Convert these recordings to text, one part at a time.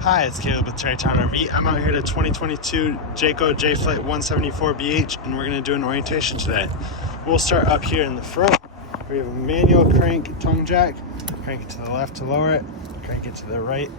Hi, it's Caleb with Terrytown RV. I'm out here at a 2022 Jayco J-Flight 174BH, and we're going to do an orientation today. We'll start up here in the front. We have a manual crank tongue jack. Crank it to the left to lower it. Crank it to the right.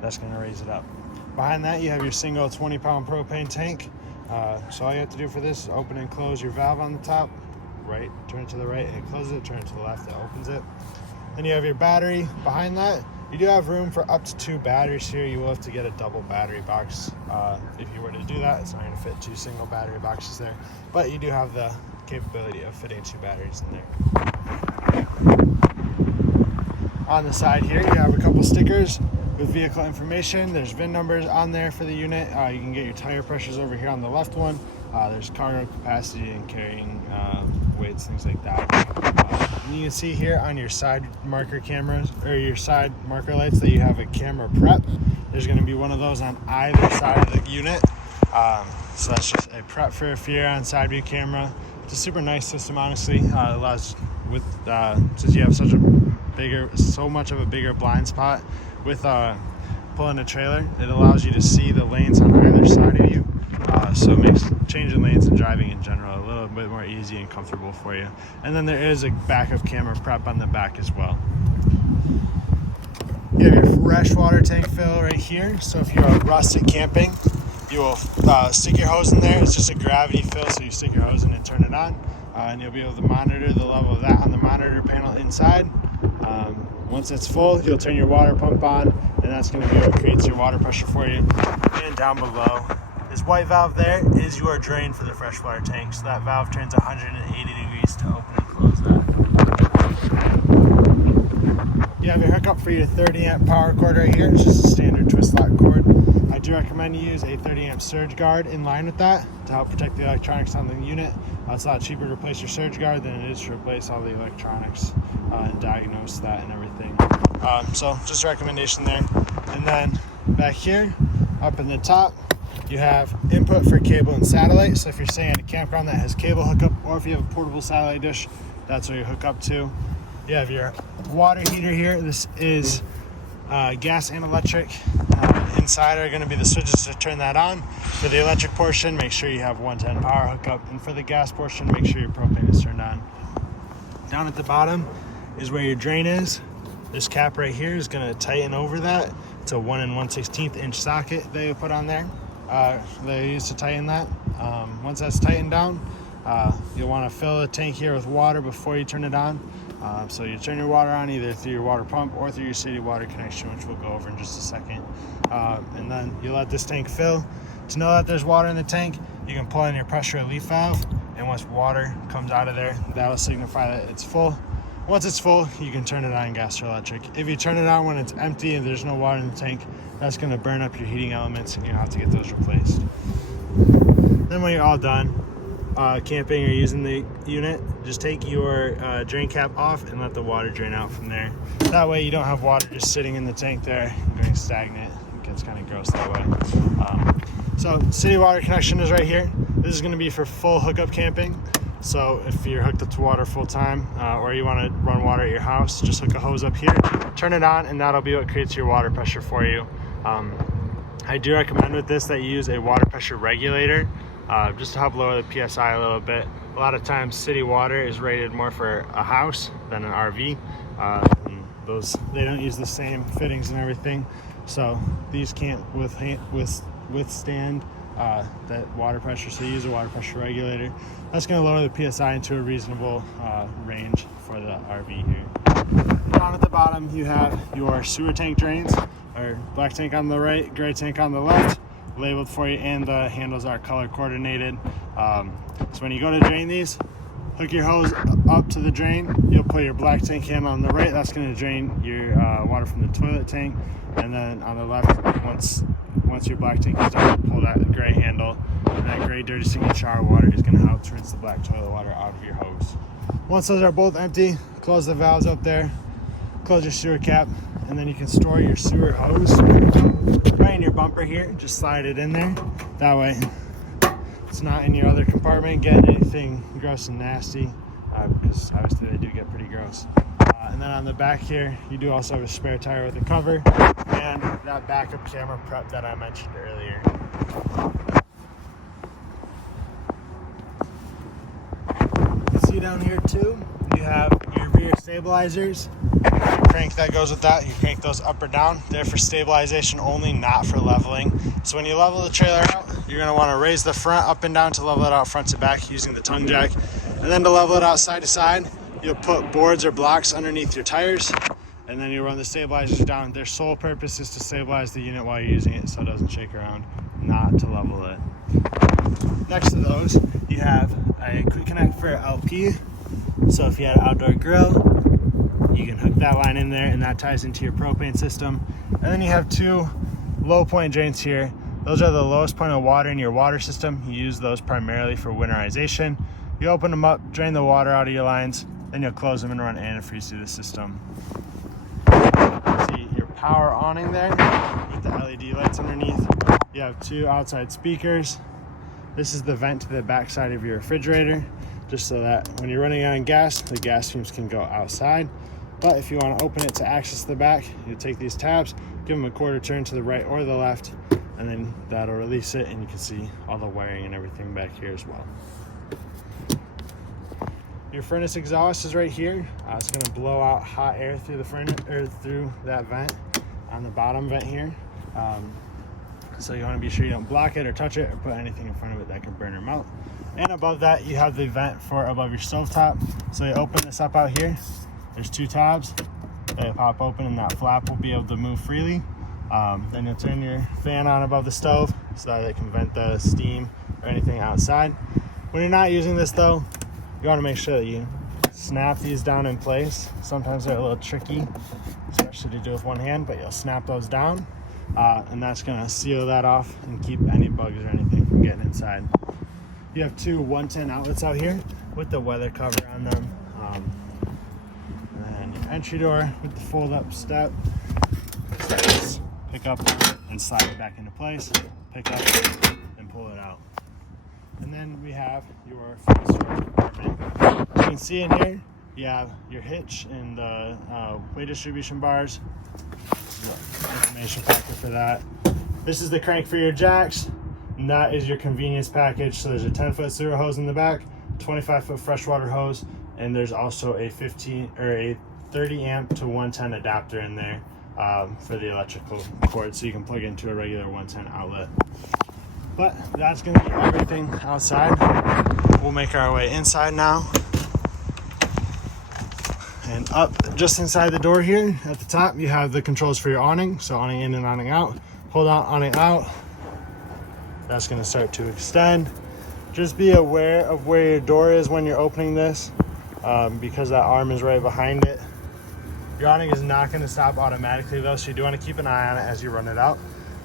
That's going to raise it up. Behind that, you have your single 20-pound propane tank. So all you have to do for this is open and close your valve on the top. Right, turn it to the right, it closes it. Turn it to the left, it opens it. Then you have your battery behind that. You do have room for up to 2 batteries here. You will have to get a double battery box. If you were to do that, it's not going to fit 2 single battery boxes there. But you do have the capability of fitting 2 batteries in there. On the side here, you have a couple stickers with vehicle information. There's VIN numbers on there for the unit. You can get your tire pressures over here on the left one. There's cargo capacity and carrying weights, things like that. And you can see here on your side marker cameras, or your side marker lights, that you have a camera prep. There's going to be one of those on either side of the unit. So that's just a prep for if you're on side view camera. It's a super nice system, honestly. It allows, with since you have so much of a bigger blind spot with pulling a trailer, it allows you to see the lanes on either side of you. So it makes changing lanes and driving in general a little bit more easy and comfortable for you. And then there is a backup camera prep on the back as well. You have your freshwater tank fill right here. So if you're rustic camping, you will stick your hose in there. It's just a gravity fill, so you stick your hose in and turn it on. And you'll be able to monitor the level of that on the monitor panel inside. Once it's full, you'll turn your water pump on, and that's going to be what creates your water pressure for you. And down below, this white valve there is your drain for the freshwater tank. So that valve turns 180 degrees to open and close that. You have your hookup for your 30 amp power cord right here. It's just a standard twist lock cord. I do recommend you use a 30 amp surge guard in line with that to help protect the electronics on the unit. It's a lot cheaper to replace your surge guard than it is to replace all the electronics and diagnose that and everything. So just a recommendation there. And then back here, up in the top, you have input for cable and satellite. So if you're staying at a campground that has cable hookup, or if you have a portable satellite dish, that's where you hook up to. You have your water heater here. This is gas and electric. Inside are going to be the switches to turn that on. For the electric portion, make sure you have 110 power hookup. And for the gas portion, make sure your propane is turned on. Down at the bottom is where your drain is. This cap right here is going to tighten over that. It's a 1 1/16 inch socket that you put on there. They use to tighten that. Once that's tightened down, you'll want to fill the tank here with water before you turn it on. So you turn your water on either through your water pump or through your city water connection, which we'll go over in just a second. And then you let this tank fill. To know that there's water in the tank, you can pull in your pressure relief valve, and once water comes out of there, that'll signify that it's full. Once it's full, you can turn it on gas or electric. If you turn it on when it's empty and there's no water in the tank, that's going to burn up your heating elements, and you'll have to get those replaced. Then when you're all done camping or using the unit, just take your drain cap off and let the water drain out from there. That way you don't have water just sitting in the tank there and going stagnant. It gets kind of gross that way. So city water connection is right here. This is going to be for full hookup camping. So if you're hooked up to water full time, or you want to run water at your house, just hook a hose up here, turn it on, and that'll be what creates your water pressure for you. I do recommend with this that you use a water pressure regulator, just to help lower the PSI a little bit. A lot of times city water is rated more for a house than an RV. And they don't use the same fittings and everything, so these can't withstand that water pressure. So you use a water pressure regulator. That's going to lower the PSI into a reasonable range for the RV here. Down at the bottom, you have your sewer tank drains, or black tank on the right, gray tank on the left, labeled for you, and the handles are color coordinated. So when you go to drain these, hook your hose up to the drain. You'll put your black tank handle on the right. That's going to drain your water from the toilet tank. And then on the left, once your black tank is done, pull that gray handle, and that gray dirty single shower water is going to help to rinse the black toilet water out of your hose. Once those are both empty, close the valves up there, close your sewer cap, and then you can store your sewer hose right in your bumper here. Just slide it in there. That way it's not in your other compartment getting anything gross and nasty, because obviously they do get pretty gross. And then on the back here, you do also have a spare tire with a cover and that backup camera prep that I mentioned earlier. You can see down here too, you have your rear stabilizers. Your crank that goes with that, you crank those up or down. They're for stabilization only, not for leveling. So when you level the trailer out, you're going to want to raise the front up and down to level it out front to back using the tongue jack. And then to level it out side to side, you'll put boards or blocks underneath your tires, and then you run the stabilizers down. Their sole purpose is to stabilize the unit while you're using it so it doesn't shake around, not to level it. Next to those, you have a quick connect for LP. So if you had an outdoor grill, you can hook that line in there and that ties into your propane system. And then you have two low point drains here. Those are the lowest point of water in your water system. You use those primarily for winterization. You open them up, drain the water out of your lines, then you'll close them and run antifreeze through the system. See your power awning there with the LED lights underneath. You have two outside speakers. This is the vent to the back side of your refrigerator, just so that when you're running out of gas, the gas fumes can go outside. But if you want to open it to access the back, you take these tabs, give them a quarter turn to the right or the left, and then that'll release it, and you can see all the wiring and everything back here as well. Your furnace exhaust is right here. It's going to blow out hot air through the furnace or through that vent on the bottom vent here. So you want to be sure you don't block it or touch it or put anything in front of it that can burn or melt. And above that, you have the vent for above your stovetop. So you open this up out here. There's two tabs. They pop open and that flap will be able to move freely. Then you'll turn your fan on above the stove so that it can vent the steam or anything outside. When you're not using this though, you want to make sure that you snap these down in place. Sometimes they're a little tricky, especially to do with one hand, but you'll snap those down, and that's going to seal that off and keep any bugs or anything from getting inside. You have two 110 outlets out here with the weather cover on them. And then your entry door with the fold-up step. So just pick up and slide it back into place, pick up and pull it out. And then we have your fuel storage compartment. As you can see in here, you have your hitch and the weight distribution bars. Information packet for that. This is the crank for your jacks, and that is your convenience package. So there's a 10-foot sewer hose in the back, 25-foot freshwater hose, and there's also a 30 amp to 110 adapter in there for the electrical cord, so you can plug into a regular 110 outlet. But that's going to be everything outside. We'll make our way inside now. And up just inside the door here at the top, you have the controls for your awning. So awning in and awning out. Hold on, awning out. That's going to start to extend. Just be aware of where your door is when you're opening this, because that arm is right behind it. Your awning is not going to stop automatically though, so you do want to keep an eye on it as you run it out.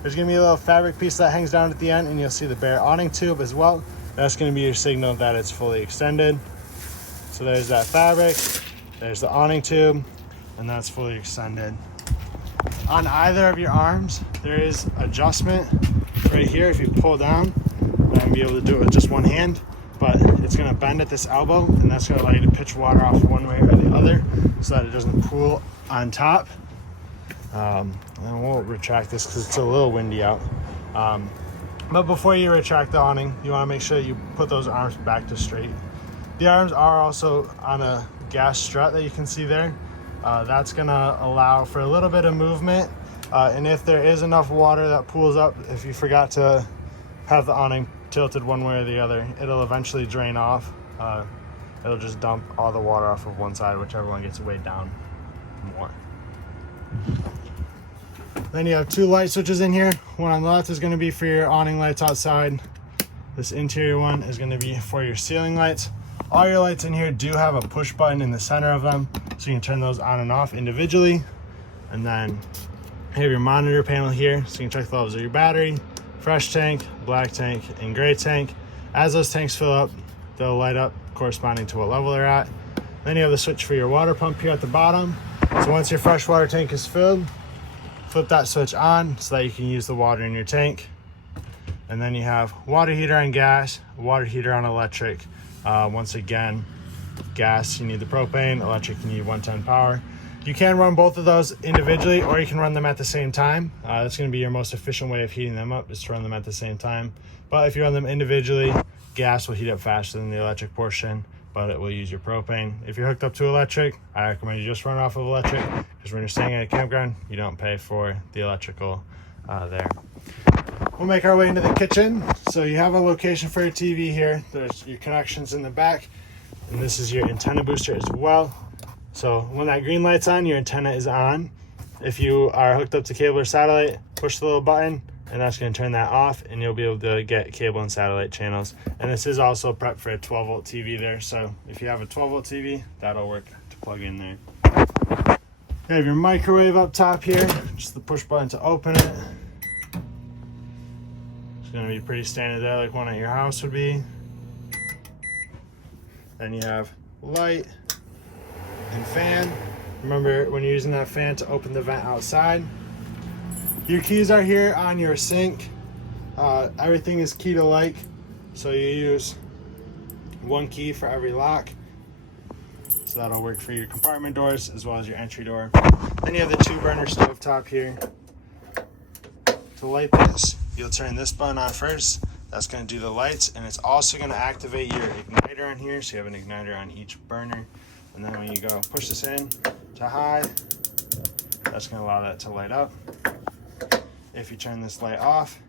There's going to be a little fabric piece that hangs down at the end, and you'll see the bare awning tube as well. That's going to be your signal that it's fully extended. So there's that fabric, there's the awning tube, and that's fully extended. On either of your arms, there is adjustment right here. If you pull down, you'll be able to do it with just one hand, but it's going to bend at this elbow, and that's going to allow you to pitch water off one way or the other so that it doesn't pool on top. And we'll retract this because it's a little windy out. But before you retract the awning, you want to make sure that you put those arms back to straight. The arms are also on a gas strut that you can see there. That's going to allow for a little bit of movement. And if there is enough water that pools up, if you forgot to have the awning tilted one way or the other, it'll eventually drain off. It'll just dump all the water off of one side, whichever one gets weighed down more. Then you have two light switches in here. One on the left is going to be for your awning lights outside. This interior one is going to be for your ceiling lights. All your lights in here do have a push button in the center of them, so you can turn those on and off individually. And then you have your monitor panel here, so you can check the levels of your battery, fresh tank, black tank, and gray tank. As those tanks fill up, they'll light up corresponding to what level they're at. Then you have the switch for your water pump here at the bottom. So once your freshwater tank is filled, flip that switch on so that you can use the water in your tank. And then you have water heater on gas, water heater on electric. Once again, gas, you need the propane, electric, you need 110 power. You can run both of those individually, or you can run them at the same time. That's going to be your most efficient way of heating them up, is to run them at the same time. But if you run them individually, gas will heat up faster than the electric portion, but it will use your propane. If you're hooked up to electric, I recommend you just run off of electric, because when you're staying at a campground, you don't pay for the electrical there. We'll make our way into the kitchen. So you have a location for your TV here. There's your connections in the back, and this is your antenna booster as well. So when that green light's on, your antenna is on. If you are hooked up to cable or satellite, push the little button, and that's going to turn that off, and you'll be able to get cable and satellite channels. And this is also prepped for a 12-volt TV there. So if you have a 12-volt TV, that'll work to plug in there. You have your microwave up top here, just the push button to open it. It's going to be pretty standard there, like one at your house would be. Then you have light and fan. Remember, when you're using that fan, to open the vent outside. Your keys are here on your sink. Everything is key to like, so you use one key for every lock. So that'll work for your compartment doors as well as your entry door. Then you have the 2-burner stove top here. To light this, you'll turn this button on first. That's going to do the lights, and it's also going to activate your igniter on here, so you have an igniter on each burner. And then when you go push this in to high, that's going to allow that to light up. If you turn this light off,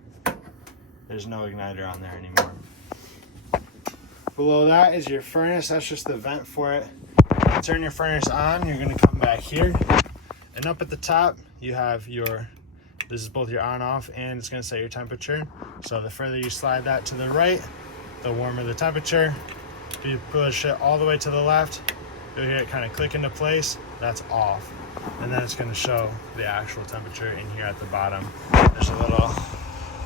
there's no igniter on there anymore. Below that is your furnace. That's just the vent for it. When you turn your furnace on, you're going to come back here. And up at the top, you have your, this is both your on-off, and it's going to set your temperature. So the further you slide that to the right, the warmer the temperature. If you push it all the way to the left, you'll hear it kind of click into place. That's off. And then it's going to show the actual temperature in here at the bottom. There's a little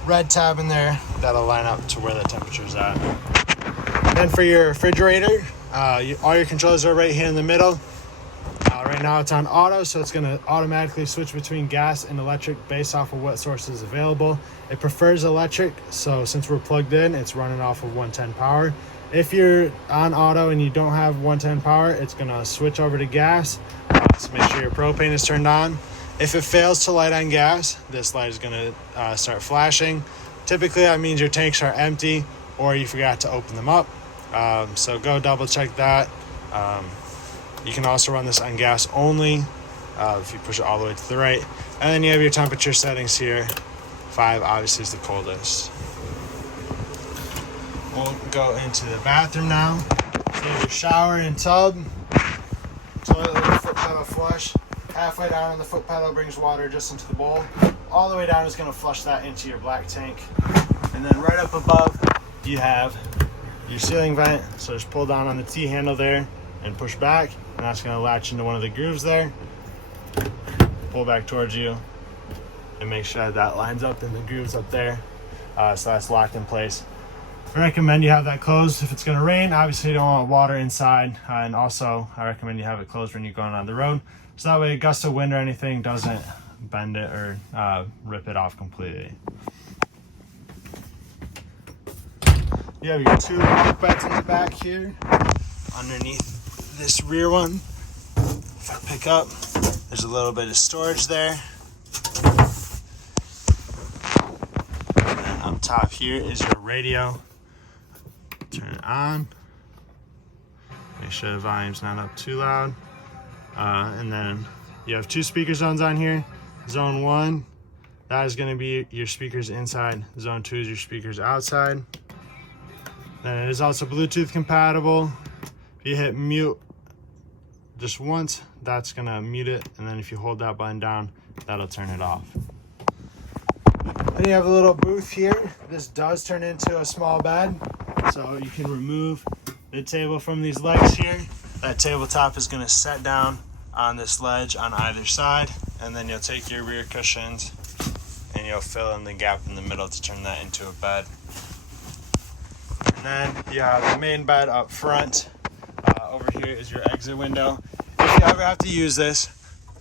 red tab in there that'll line up to where the temperature's at. And then for your refrigerator, all your controls are right here in the middle. Right now it's on auto, so it's going to automatically switch between gas and electric based off of what source is available. It prefers electric, so since we're plugged in, it's running off of 110 power. If you're on auto and you don't have 110 power, it's going to switch over to gas. So make sure your propane is turned on. If it fails to light on gas, this light is going to start flashing. Typically that means your tanks are empty or you forgot to open them up. So go double check that. You can also run this on gas only if you push it all the way to the right. And then you have your temperature settings here. 5 obviously is the coldest. We'll go into the bathroom now. So you have your shower and tub. Toilet with foot pedal flush. Halfway down on the foot pedal brings water just into the bowl. All the way down is going to flush that into your black tank. And then right up above, you have your ceiling vent. So just pull down on the T-handle there and push back. And that's going to latch into one of the grooves there. Pull back towards you and make sure that lines up in the grooves up there. So that's locked in place. I recommend you have that closed if it's going to rain. Obviously you don't want water inside, and also I recommend you have it closed when you're going on the road, so that way a gust of wind or anything doesn't bend it or rip it off completely. You have your 2 bunk beds in the back here underneath this rear one. If I pick up, there's a little bit of storage there. And then up top here is your radio. Turn it on. Make sure the volume's not up too loud. And then you have 2 speaker zones on here. Zone 1, that is going to be your speakers inside. Zone 2 is your speakers outside. Then it is also Bluetooth compatible. If you hit mute just once, that's going to mute it. And then if you hold that button down, that'll turn it off. Then you have a little booth here. This does turn into a small bed. So you can remove the table from these legs here. That tabletop is going to set down on this ledge on either side, and then you'll take your rear cushions and you'll fill in the gap in the middle to turn that into a bed. And then you have the main bed up front. Over here is your exit window. If you ever have to use this,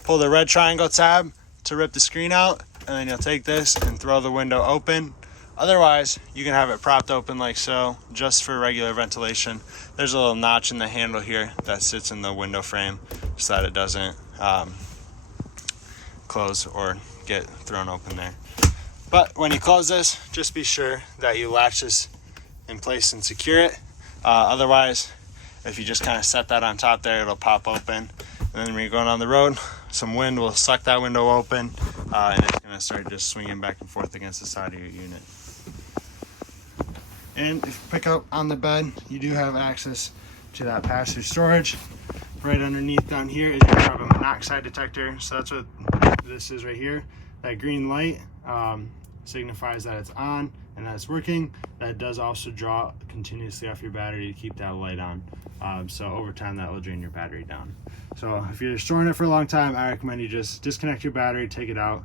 pull the red triangle tab to rip the screen out, and then you'll take this and throw the window open. Otherwise, you can have it propped open like so, just for regular ventilation. There's a little notch in the handle here that sits in the window frame so that it doesn't close or get thrown open there. But when you close this, just be sure that you latch this in place and secure it. Otherwise, if you just kind of set that on top there, it'll pop open. And then when you're going on the road, some wind will suck that window open, and it's going to start just swinging back and forth against the side of your unit. And if you pick up on the bed, you do have access to that pass-through storage. Right underneath down here is your carbon monoxide detector. So that's what this is right here. That green light signifies that it's on and that it's working. That does also draw continuously off your battery to keep that light on. So over time that will drain your battery down. So if you're storing it for a long time, I recommend you just disconnect your battery, take it out.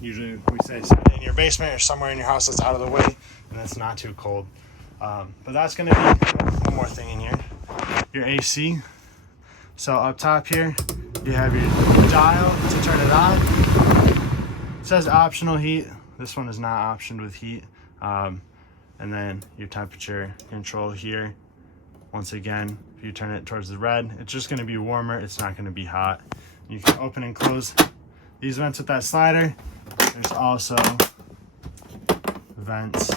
Usually we say in your basement or somewhere in your house that's out of the way and that's not too cold. But that's going to be one more thing in here, your AC. So up top here, you have your dial to turn it on. It says optional heat. This one is not optioned with heat. And then your temperature control here. Once again, if you turn it towards the red, it's just going to be warmer. It's not going to be hot. You can open and close these vents with that slider. There's also vents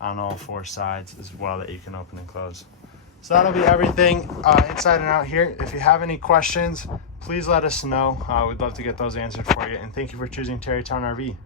on all four sides as well that you can open and close. So that'll be everything inside and out here. If you have any questions, please let us know. We'd love to get those answered for you. And thank you for choosing Terrytown RV.